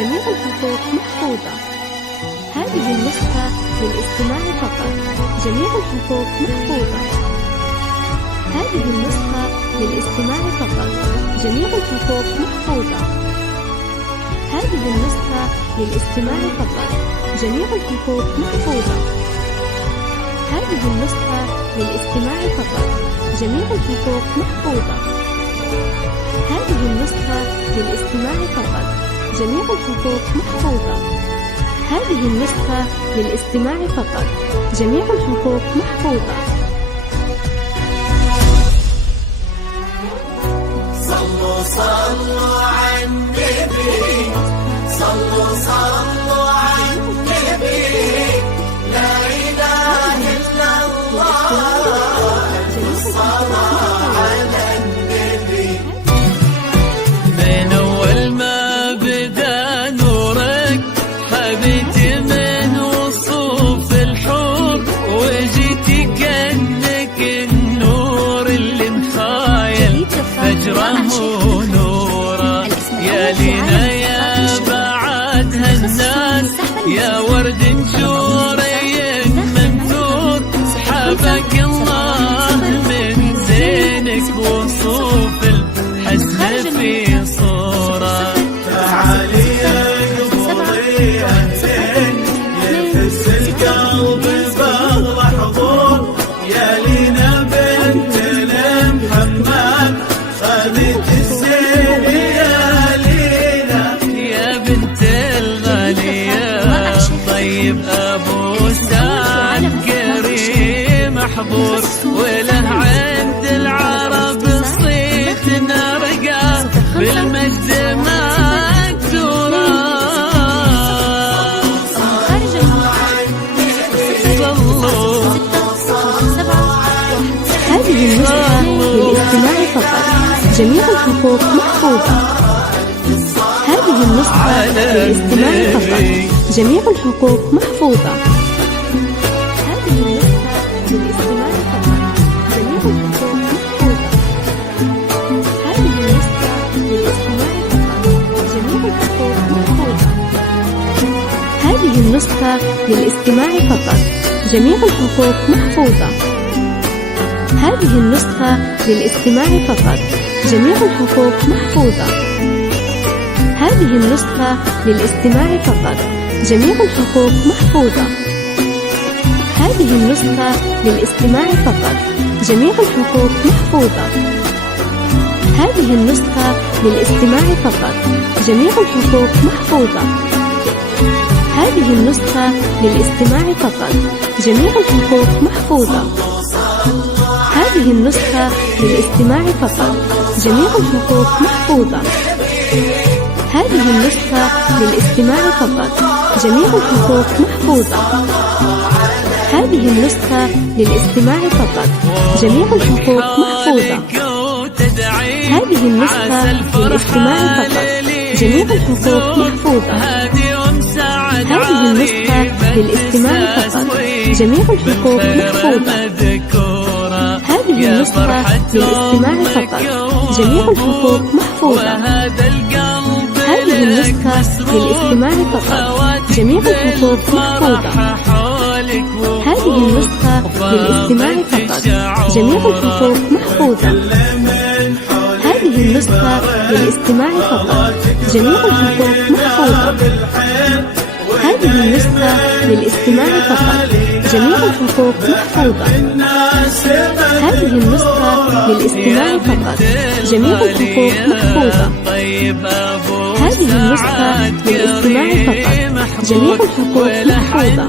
جميع الحقوق محفوظة. هذه النسخة للاستماع فقط. جميع الحقوق محفوظة. هذه النسخة للاستماع فقط. جميع الحقوق محفوظة. هذه النسخة للاستماع فقط. جميع الحقوق محفوظة. هذه النسخة للاستماع فقط. جميع الحقوق محفوظة. هذه النسخة للاستماع فقط. جميع الحقوق محفوظة. هذه النسخة للاستماع فقط. جميع الحقوق محفوظة. صلوا صلوا على النبي، صلوا صلوا على النبي، لا إله إلا الله، الصلاة على النبي. من أول ما بدا نورك حبيتي من وصوف الحور، وجيتي كأنك النور اللي مخايل فجره ونوره. يا لينا يا بعد هالناس، يا ورد نجوري منثور، سحبك الله من زينك وصوف الحسن في صورة. تعالي يا قبضي أهلين، يفس القلب بغلى حضور، يا لينا بنت محمد خذت السير يا لينا، يا بنت الغالية طيب أبو سعد قريب محبور، وله عند العرب صيت نرقى بالمجد مكتورة. هذه النسخة للاستماع فقط. جميع الحقوق محفوظة. هذه النسخة للاستماع فقط. جميع الحقوق محفوظة. هذه النسخة للاستماع فقط. جميع الحقوق محفوظة. هذه النسخة للاستماع فقط. جميع الحقوق محفوظة. هذه النسخة للاستماع فقط. جميع الحقوق محفوظة. هذه النسخة للاستماع فقط. جميع الحقوق محفوظة. هذه النسخة للاستماع فقط. جميع الحقوق محفوظة. هذه النسخة للاستماع فقط. جميع الحقوق محفوظة. هذه النسخة للاستماع فقط. جميع الحقوق محفوظة. هذه النسخة للاستماع فقط. جميع الحقوق محفوظة. هذه النسخة للاستماع فقط. جميع الحقوق محفوظة. هذه النسخة للاستماع فقط. جميع الحقوق محفوظة. هذه النسخة للاستماع فقط. جميع الحقوق محفوظة. هذه النسخة للاستماع فقط. جميع الحقوق محفوظة. هذه النسخة للاستماع فقط. جميع الحقوق محفوظة. هذه النسخة للاستماع فقط. جميع الحقوق محفوظة. هذه النسخة للاستماع فقط. جميع الحقوق محفوظة. هذه النسخة للاستماع فقط. جميع الحقوق محفوظة. هذه النسخة للاستماع فقط. جميع الحقوق محفوظة. هذه النسخة للاستماع فقط. جميع الحقوق محفوظة. هذه النسخة للاستماع فقط. جميع الحقوق محفوظة. هذه النسخة للاستماع فقط. جميع الحقوق محفوظة.